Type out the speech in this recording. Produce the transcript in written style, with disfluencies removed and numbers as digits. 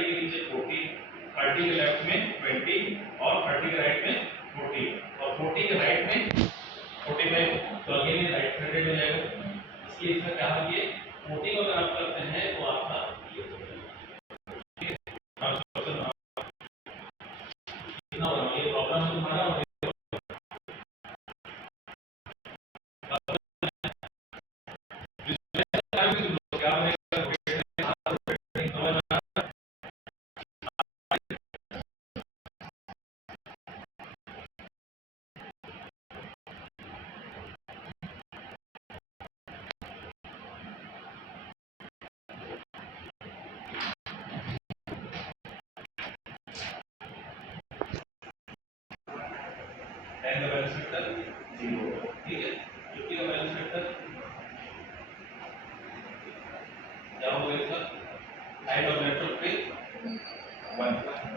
30 के नीचे 40, 30 के लेफ्ट में 20 और 30 के राइट में 40 और 40 के राइट में 45, तो अगेन ये राइट हैंडेड हो जाएगा। इसलिए इसमें क्या है ये 40 को अगर आप करते हैं तो आपका ये हो जाएगा। कितना होगा ये प्रॉब्लम तुम्हारा और क्या है n का बैलेंस वेक्टर 0, ठीक है। 50 का बैलेंस वेक्टर क्या होगा इसका? हाइट ऑफ नेटवर्क पे 1